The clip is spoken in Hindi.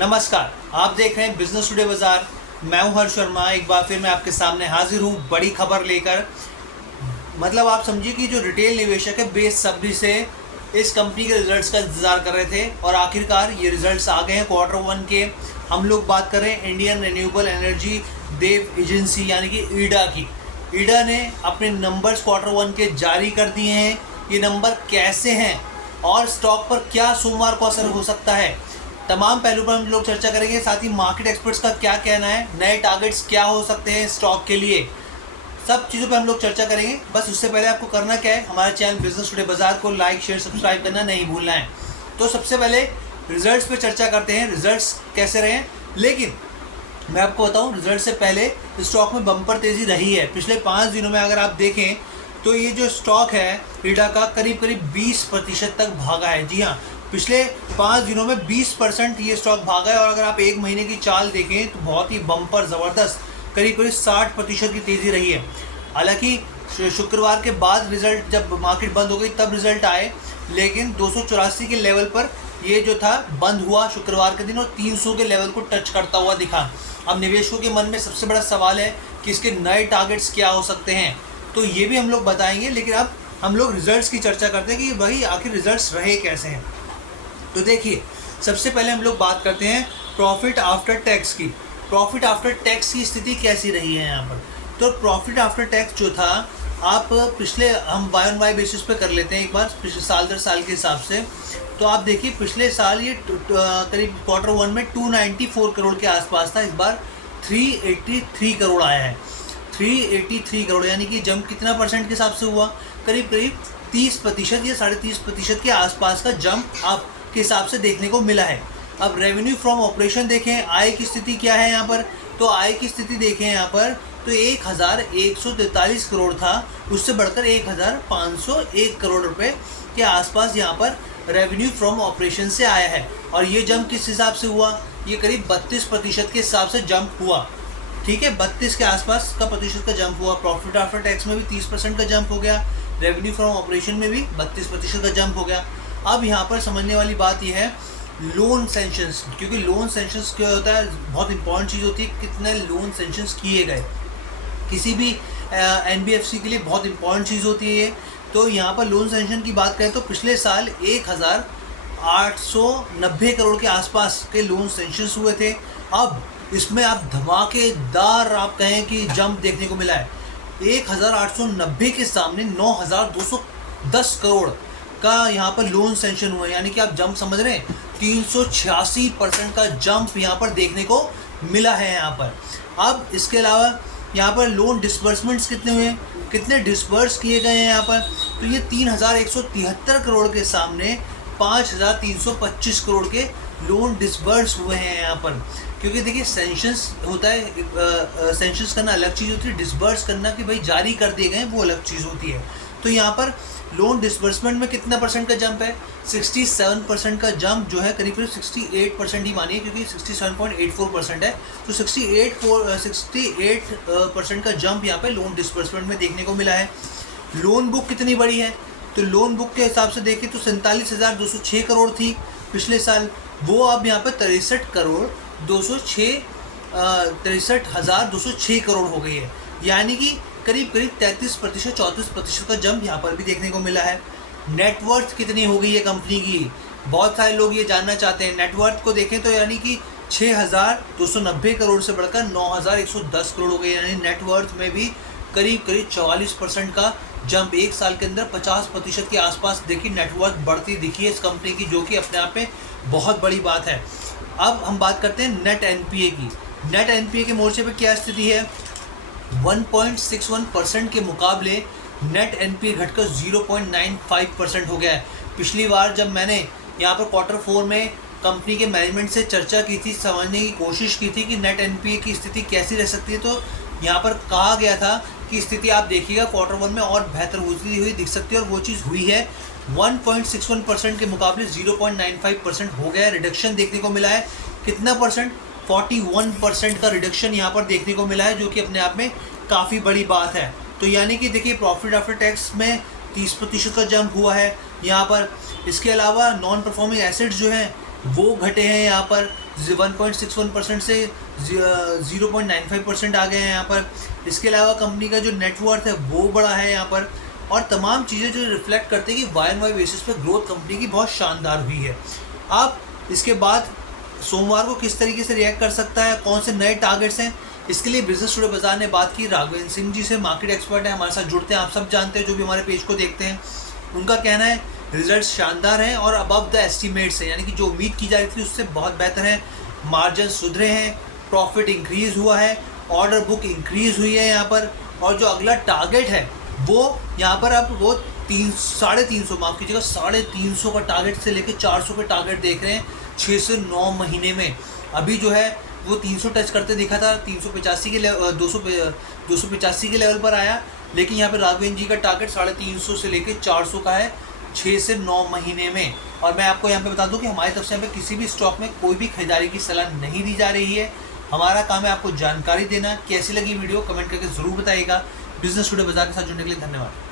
नमस्कार, आप देख रहे हैं बिजनेस टुडे बाजार। मैं हूं हर्ष शर्मा। एक बार फिर मैं आपके सामने हाजिर हूं बड़ी खबर लेकर। मतलब आप समझिए कि जो रिटेल निवेशक है बेसब्री से इस कंपनी के रिजल्ट्स का इंतजार कर रहे थे और आखिरकार ये रिजल्ट्स आ गए हैं Q1 के। हम लोग बात कर रहे हैं इंडियन रिन्यूएबल एनर्जी देव एजेंसी यानी कि ईडा की। ईडा ने अपने नंबर्स Q1 के जारी कर दिए हैं। ये नंबर कैसे हैं और स्टॉक पर क्या सोमवार को असर हो सकता है, तमाम पहलू पर हम लोग चर्चा करेंगे। साथ ही मार्केट एक्सपर्ट्स का क्या कहना है, नए टारगेट्स क्या हो सकते हैं स्टॉक के लिए, सब चीज़ों पे हम लोग चर्चा करेंगे। बस उससे पहले आपको करना क्या है, हमारे चैनल बिजनेस टुडे बाजार को लाइक शेयर सब्सक्राइब करना नहीं भूलना है। तो सबसे पहले रिजल्ट्स पे चर्चा करते हैं, रिजल्ट्स कैसे रहे। लेकिन मैं आपको बताऊं, रिजल्ट से पहले स्टॉक में बम्पर तेज़ी रही है। पिछले 5 दिनों में अगर आप देखें तो ये जो स्टॉक है ईडा का करीब 20% तक भागा है। जी हाँ, पिछले 5 दिनों में 20% ये स्टॉक भागा है। और अगर आप एक महीने की चाल देखें तो बहुत ही बम्पर ज़बरदस्त करीब 60% की तेज़ी रही है। हालांकि शुक्रवार के बाद रिजल्ट, जब मार्केट बंद हो गई तब रिजल्ट आए, लेकिन 284 के लेवल पर ये जो था बंद हुआ शुक्रवार के दिन और 300 के लेवल को टच करता हुआ दिखा। अब निवेशकों के मन में सबसे बड़ा सवाल है कि इसके नए टारगेट्स क्या हो सकते हैं, तो ये भी हम लोग बताएंगे। लेकिन अब हम लोग रिजल्ट्स की चर्चा करते हैं कि भाई आखिर रिजल्ट्स रहे कैसे हैं। तो देखिए, सबसे पहले हम लोग बात करते हैं प्रॉफिट आफ्टर टैक्स की। प्रॉफिट आफ्टर टैक्स की स्थिति कैसी रही है यहाँ पर। तो प्रॉफिट आफ्टर टैक्स जो था, आप पिछले हम वाई ऑन वाई बेसिस पे कर लेते हैं एक बार, पिछले साल दर साल के हिसाब से। तो आप देखिए, पिछले साल ये करीब Q1 में 294 करोड़ के आसपास था। इस बार 383 करोड़ आया है। 383 करोड़ यानी कि जंप कितना परसेंट के हिसाब से हुआ, करीब 30% या 30.5% के आसपास का जंप आप के हिसाब से देखने को मिला है। अब रेवेन्यू फ्रॉम ऑपरेशन देखें, आय की स्थिति क्या है यहाँ पर। तो आय की स्थिति देखें यहाँ पर तो 1143 करोड़ था, उससे बढ़कर 1501 करोड़ रुपए के आसपास यहाँ पर रेवेन्यू फ्रॉम ऑपरेशन से आया है। और ये जंप किस हिसाब से हुआ, ये करीब 32% के हिसाब से जंप हुआ। ठीक है, 32 के आसपास का प्रतिशत का जंप हुआ। प्रॉफिट आफ्टर टैक्स में भी 30% का जंप हो गया, रेवेन्यू फ्रॉम ऑपरेशन में भी 32% का जंप हो गया। अब यहाँ पर समझने वाली बात यह है लोन सेंशंस, क्योंकि लोन सेंशंस क्या होता है, बहुत इंपॉर्टेंट चीज़ होती है कितने लोन सेंशंस किए गए। किसी भी एनबीएफसी के लिए बहुत इंपॉर्टेंट चीज़ होती है ये। तो यहाँ पर लोन सेंशन की बात करें तो पिछले साल 1890 करोड़ के आसपास के लोन सेंशंस हुए थे। अब इसमें आप धमाकेदार आप कहें कि जंप देखने को मिला है। 1890 के सामने 9210 करोड़ का यहाँ पर लोन सेंशन हुआ है, यानी कि आप जंप समझ रहे हैं, 386% का जंप यहाँ पर देखने को मिला है यहाँ पर। अब इसके अलावा यहाँ पर लोन डिसबर्समेंट्स कितने हुए, कितने डिसबर्स किए गए हैं यहाँ पर। तो ये 3173 करोड़ के सामने 5325 करोड़ के लोन डिसबर्स हुए हैं यहाँ पर। क्योंकि देखिए, सेंशंस होता है, सेंशंस करना अलग चीज़ होती है, डिसबर्स करना कि भाई जारी कर दिए गए वो अलग चीज़ होती है। तो यहाँ पर लोन डिसबर्समेंट में कितना परसेंट का जंप है, 67% का जंप जो है, करीब 68% ही मानिए, क्योंकि 67.84% है। तो 68% का जंप यहाँ पे लोन डिसबर्समेंट में देखने को मिला है। लोन बुक कितनी बड़ी है, तो लोन बुक के हिसाब से देखें तो 47,206 करोड़ थी पिछले साल, वो अब यहाँ पर 63,206 करोड़ हो गई है। यानी कि करीब 33% 34% का जंप यहाँ पर भी देखने को मिला है। नेटवर्थ कितनी हो गई है कंपनी की, बहुत सारे लोग ये जानना चाहते हैं। नेटवर्थ को देखें तो यानी कि 6,290 करोड़ से बढ़कर 9,110 करोड़ हो गई। यानी नेटवर्थ में भी करीब 44% का जंप एक साल के अंदर 50% के आसपास देखिए नेटवर्थ बढ़ती दिखी है इस कंपनी की, जो कि अपने आप में बहुत बड़ी बात है। अब हम बात करते हैं नेट एनपीए की। नेट एनपीए के मोर्चे पे क्या स्थिति है, 1.61% के मुकाबले नेट एनपीए घटकर 0.95% हो गया है। पिछली बार जब मैंने यहाँ पर Q4 में कंपनी के मैनेजमेंट से चर्चा की थी, समझने की कोशिश की थी कि नेट एनपीए की स्थिति कैसी रह सकती है, तो यहाँ पर कहा गया था कि स्थिति आप देखिएगा Q1 में और बेहतर होती हुई दिख सकती है, और वो चीज़ हुई है। 1.61% के मुकाबले 0.95% हो गया, रिडक्शन देखने को मिला है। कितना परसेंट, 41% का रिडक्शन यहाँ पर देखने को मिला है, जो कि अपने आप में काफ़ी बड़ी बात है। तो यानी कि देखिए, प्रॉफिट आफ्टर टैक्स में 30% का जंप हुआ है यहाँ पर। इसके अलावा नॉन परफॉर्मिंग एसेट्स जो हैं वो घटे हैं यहाँ पर 1.61% से 0.95% आ गए हैं यहाँ पर। इसके अलावा कंपनी का जो नेटवर्थ है वो बड़ा है यहाँ पर, और तमाम चीज़ें जो रिफ्लेक्ट करते हैं कि वाई एंड वाई बेसिस पे ग्रोथ कंपनी की बहुत शानदार हुई है। आप इसके बाद सोमवार को किस तरीके से रिएक्ट कर सकता है, कौन से नए टारगेट्स हैं, इसके लिए बिजनेस टुडे बाजार ने बात की राघवेंद्र सिंह जी से, मार्केट एक्सपर्ट है, हमारे साथ जुड़ते हैं, आप सब जानते हैं जो भी हमारे पेज को देखते हैं। उनका कहना है रिजल्ट शानदार हैं और अबव द एस्टीमेट्स है, यानी कि जो उम्मीद की जा रही थी उससे बहुत बेहतर है। मार्जिन सुधरे हैं, प्रॉफिट इंक्रीज़ हुआ है, ऑर्डर बुक इंक्रीज़ हुई है यहाँ पर, और जो अगला टारगेट है वो यहाँ पर अब वो 350 माफ़ कीजिएगा 350 का टारगेट से लेकर 400 का टारगेट देख रहे हैं 6 से 9 महीने में। अभी जो है वो 300 टच करते दिखा था, 385 के लेवल 285 के लेवल पर आया, लेकिन यहाँ पे राघवेंद्र जी का टारगेट 350 से लेकर 400 का है 6 से 9 महीने में। और मैं आपको यहाँ पे बता दूँ कि हमारी तरफ से यहाँ पे किसी भी स्टॉक में कोई भी खरीदारी की सलाह नहीं दी जा रही है। हमारा काम है आपको जानकारी देना। कैसी लगी वीडियो कमेंट करके ज़रूर बताइएगा। बिजनेस टुडे बाजार के साथ जुड़ने के लिए धन्यवाद।